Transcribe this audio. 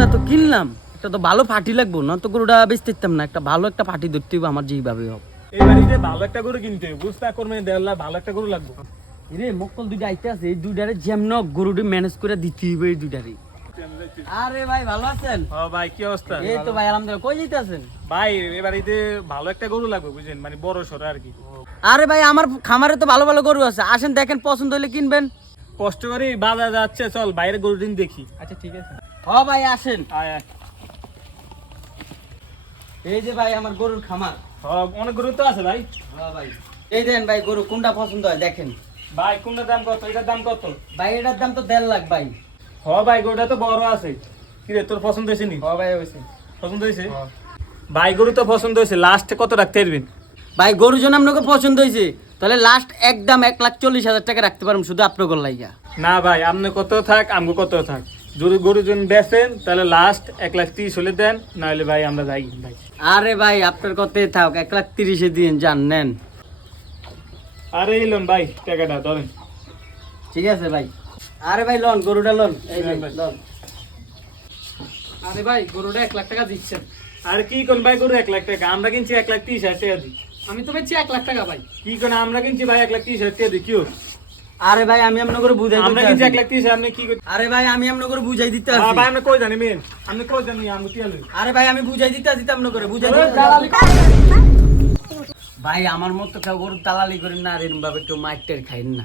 গরুটা তো কিনলাম, একটা তো ভালো পার্টি লাগবো না তো গরুটা বেচতে দিতাম না, একটা ভালো একটা পার্টি ধরতে হবে আমার যেভাবে হোক। এই বাড়িতে ভালো একটা গরু কিনতে হবে, বুঝতে করবে 1.5 লাখ ভালো একটা গরু লাগবে। রে মক্কল দুইটা আইতে আছে, এই দুইটারে যেমন গরুটি ম্যানেজ করে দিতে হবে এই দুইটারে। আরে ভাই ভালো আছেন? ও ভাই কি অবস্থা? এই তো ভাই আলহামদুলিল্লাহ। কই যাইতে আছেন? ভাই এই বাড়িতে ভালো একটা গরু লাগবে বুঝছেন, মানে বড় সরো আর কি। আরে ভাই আমার খামারে তো ভালো ভালো গরু আছে, আসেন দেখেন পছন্দ হলে কিনবেন। কষ্ট করে বাজার যাচ্ছে, চল বাইরে গরু দিন দেখি। আচ্ছা ঠিক আছে, হ ভাই আসেন। আয় আয়। এই যে ভাই আমার গরুর খামার। অনেক গরু তো আছে ভাই। হ্যাঁ ভাই এই দেন ভাই গরু কোনটা পছন্দ হয় দেখেন। ভাই কোনটার দাম কত? এটার দাম কত? ভাই এটার দাম তো 1.5 লাখ ভাই। ভাই গরুটা তো বড় আছে। কি রে তোর পছন্দ হয়েছে নি? ভাই হয়েছে। পছন্দ হয়েছে? ভাই গরু তো পছন্দ হয়েছে, লাস্ট কত রাখতে পারবেন? ভাই গরু জন আপনাকে পছন্দ হয়েছে তাহলে লাস্ট একদম 1,40,000 টাকা রাখতে পারবো শুধু আপনার লাইগা। না ভাই আপনি কত থাক আমগো কত থাক, যদি গরু জন বেচেন তাহলে লাস্ট 1,30,000 হলে দেন, না হলে ভাই আমরা যাই ভাই। আরে ভাই আপনার কথাই থাক, 1,30,000 দিন যান নেন। আরে এলাম ভাই টাকাটা ধরেন। ঠিক আছে ভাই। আরে ভাই লোন গরুটা লোন এই নেন ভাই। লোন। আরে ভাই গরুটা 1 লাখ টাকা দিচ্ছেন। আর কি কোন ভাই গরু 1 লাখ টাকা, আমরা কিনছি 1,30,000 টাকা দিই। আমি তো বেচছি 1 লাখ টাকা ভাই। কি কোন আমরা কিনছি ভাই 1,30,000 টাকা দিই, কি হলো? আরে ভাই আমি আপনাকে করে বুঝাই আমরা দিতে কিনছি আছি। 1,30,000, আপনি কি করছেন? আরে ভাই আমি আপনাকে করে বুঝাই দিতে আছি। ভাই আমরা কই জানি মেন, আপনি কই জানি আমি কি হলো? আরে ভাই আমি বুঝাই দিতে আছি তো আপনাকে করে বুঝাই ওরে দিতে দালালি ভাই আমার মতো কেউ গরু দালালি করেন না, আর এরকম ভাবে কেউ মাইটের খাইন না।